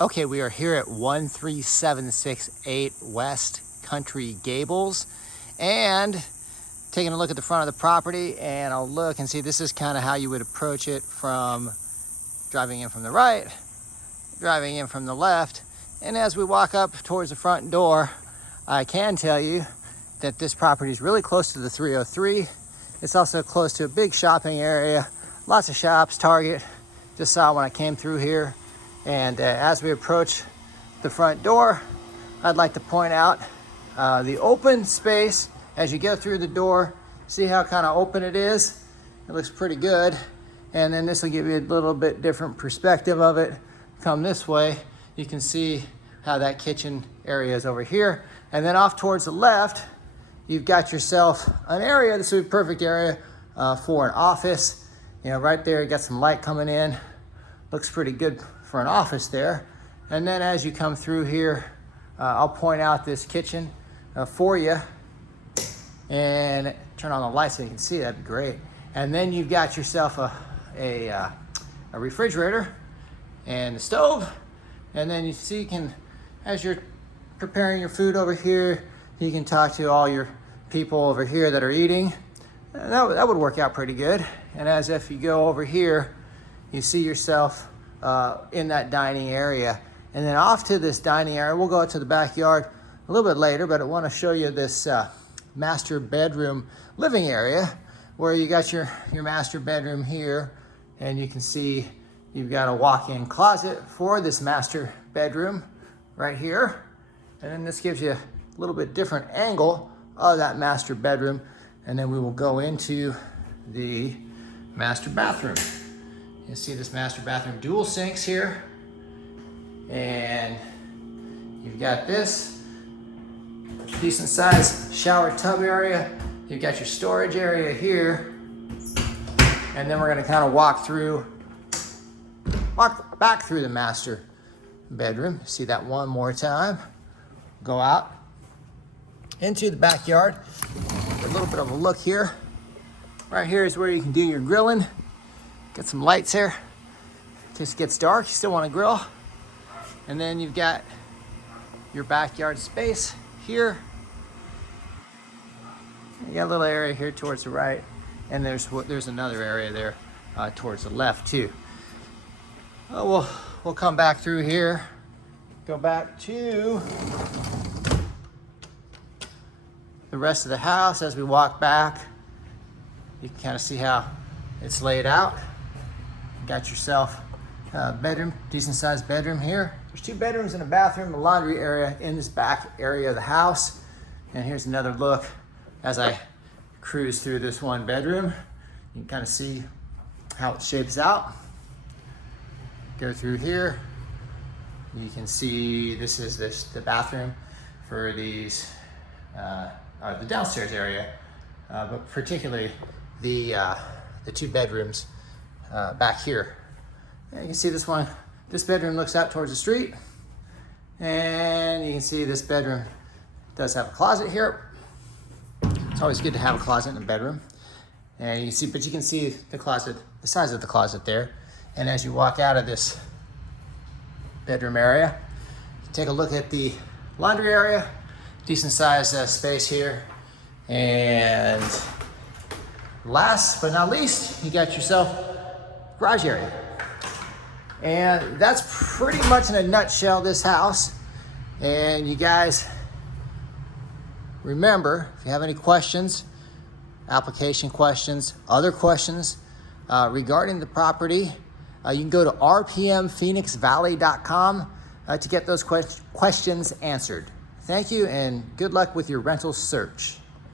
Okay, we are here at 13768 West Country Gables, and taking a look at the front of the property, and I'll look and see this is kind of how you would approach it from driving in from the right, driving in from the left. And as we walk up towards the front door, I can tell you that this property is really close to the 303. It's also close to a big shopping area, lots of shops, Target. Just saw when I came through here. And as we approach the front door, I'd like to point out the open space as you go through the door. See how kind of open it is? It looks pretty good. And then this will give you a little bit different perspective of it. Come this way, you can see how that kitchen area is over here. And then off towards the left, you've got yourself an area. This would be a perfect area for an office. You know, right there, you got some light coming in. Looks pretty good for an office there. And then as you come through here, I'll point out this kitchen for you and turn on the light so you can see. That'd be great. And then you've got yourself a refrigerator and a stove. And then you see, you can, as you're preparing your food over here, you can talk to all your people over here that are eating. And that would work out pretty good. And as if you go over here, you see yourself in that dining area. And then off to this dining area, we'll go out to the backyard a little bit later, but I want to show you this master bedroom living area where you got your master bedroom here, and you can see you've got a walk-in closet for this master bedroom right here. And then this gives you a little bit different angle of that master bedroom. And then we will go into the master bathroom. You see this master bathroom, dual sinks here. And you've got this decent sized shower tub area. You've got your storage area here. And then we're gonna kind of walk back through the master bedroom. See that one more time. Go out into the backyard. A little bit of a look here. Right here is where you can do your grilling. Get some lights here. Just gets dark, you still want to grill. And then you've got your backyard space here. You got a little area here towards the right, and there's another area there towards the left too. We'll come back through here. Go back to the rest of the house. As we walk back, you can kind of see how it's laid out. Got yourself a bedroom, decent sized bedroom here. There's 2 bedrooms and a bathroom, a laundry area in this back area of the house. And here's another look as I cruise through this one bedroom. You can kind of see how it shapes out. Go through here. You can see this is the bathroom for these, the downstairs area, but particularly the 2 bedrooms back here. And you can see this bedroom looks out towards the street. And you can see this bedroom does have a closet here. It's always good to have a closet in a bedroom. And you can see the closet, the size of the closet there. And as you walk out of this bedroom area, take a look at the laundry area, decent sized space here. And last but not least, you got yourself garage area. And that's pretty much in a nutshell this house. And you guys remember, if you have any questions, application questions, other questions regarding the property, you can go to rpmphoenixvalley.com to get those questions answered. Thank you, and good luck with your rental search.